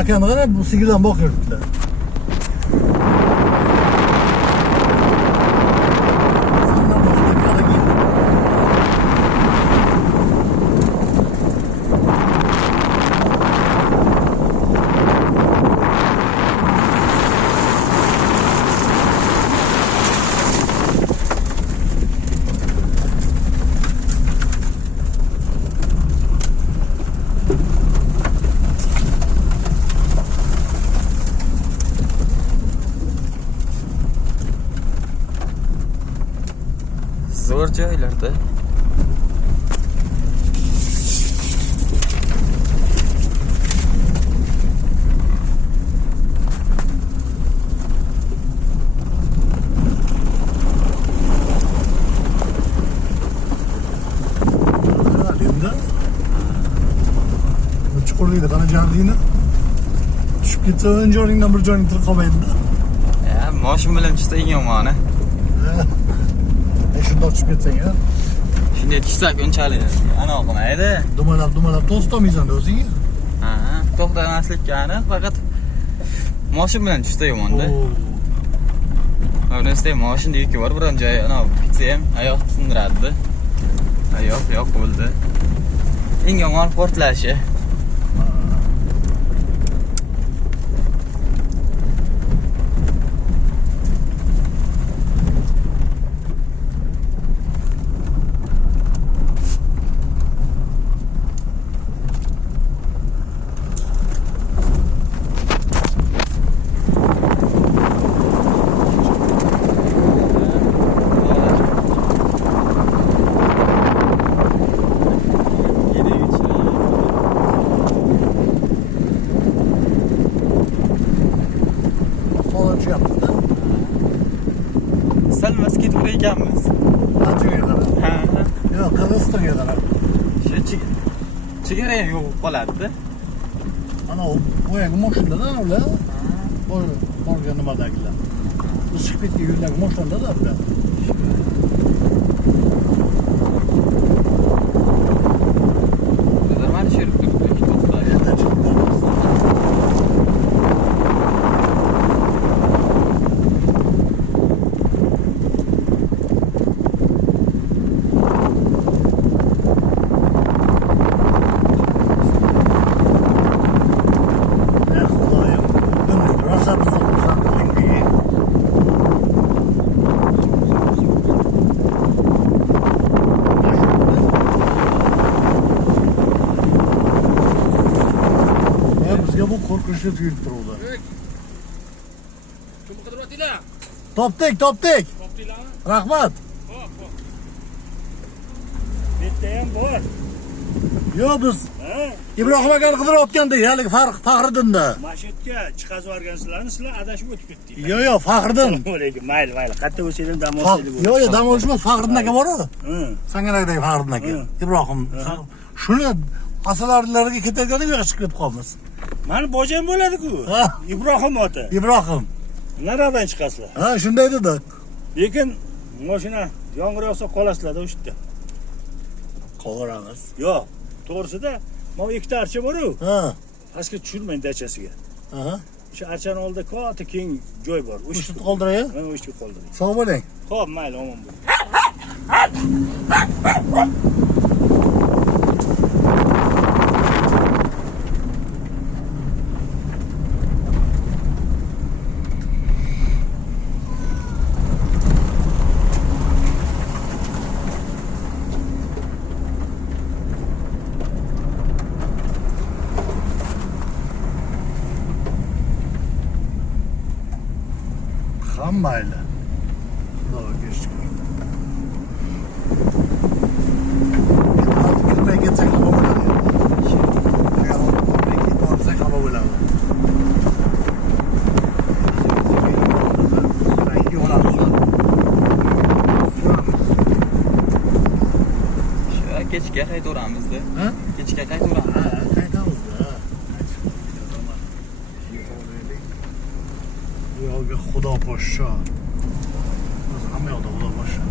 Akani qarab, bu sigirdan boq yuribdilar. Zo'r joylarda. Chuqurlikda qana jarlikni tushib ketsa o'yinjoqlikdan bir joyni tirib qolmaydi-da. Mashina bilan tushsa eng yomoni. Shundoq tushib ketsang, ha? Shunday tushsak unchalik anaqa qilmaydi. Dumalab to'xtamaysan o'zingga. Ha, to'xtamaslikka aniq, faqat mashina bilan tushsa yomon-da. Avnasda mashina yuki bor, biron joy ana bitsa ham oyoq sindiradi. Yo'q bo'ldi. Eng yomon portlashi. Salmas ketib ekanmiz. Qanchaga qarab? Ha. Yo'q, Qirg'izistonga qarab. Shu chegara ham yo'q qoladi-da. Ana boyagi mashinada ular. Borgan nimadagilar. Chiqib ketgan yo'ldagi mashinada ular. Mana shu yerda to'xtadi. Bu qo'rqinchli tuyulib turuvdi. Kim qidiryapsizlar? Topdik. Topdinglarmi? Rahmat. Xo'p. Bitta ham bor. Yo'q, biz Ibrohim akani qidirayotgandik, haligi Faxriddinda. Masjidga chiqazib yuborgansizlarni, sizlar adashib o'tib ketdinglar. Yo'q, Faxriddin. Mayli. Qayerda bo'lsangiz dam olsangiz. Yo'q, dam olish emas, Faxriddin aka bor-ku. Sangarakdagi Faxriddin aka. Ibrohim. Shuni asalarilarga ketayotgandik, yo'q chiqib ketib qolmiz. Mani bojam bo'ladi-ku. Ibrohim ota. Ibrohim. Naradan chiqasizlar? Ha, shunday dedi. Lekin mashina yomg'ir yog'sa qolasizlar-da o'sha yerda. Qolamiz. Yo'q, to'g'risida mana ikkita archa bor-ku. Ha. Pastga tushirmang dachasiga. Aha. O'sha archani oldida katta keng joy bor. O'sha yerda qoldiray. Men o'sha yerda qoldiray. Sog' bo'ling. Xo'p, mayli, omon bo'ling. Hammayla. Xudoga shukr. Kirmay ketsak ham bo'ladi. Agar kirmay ketib olsak ham bo'ladi. Kechga qaytaveramiz-da. Ha? Kechga qaytaveramiz. Ha, qaytamiz-da. Yo'lga Xudo poshsho. Biz hamma yoqda Xudo poshsho.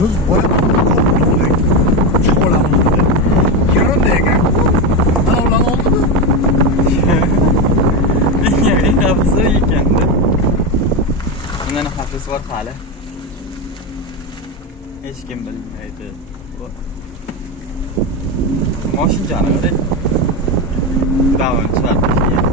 Biz boyamamda korkuttuk. Çıkolamızdı. Yarın deyken ana ulan oldu mu? En kapısı ekendi. Bundan hafız var hali. Hiç kim bilmeydi. Moşin canı değil. Davon çıkartmış.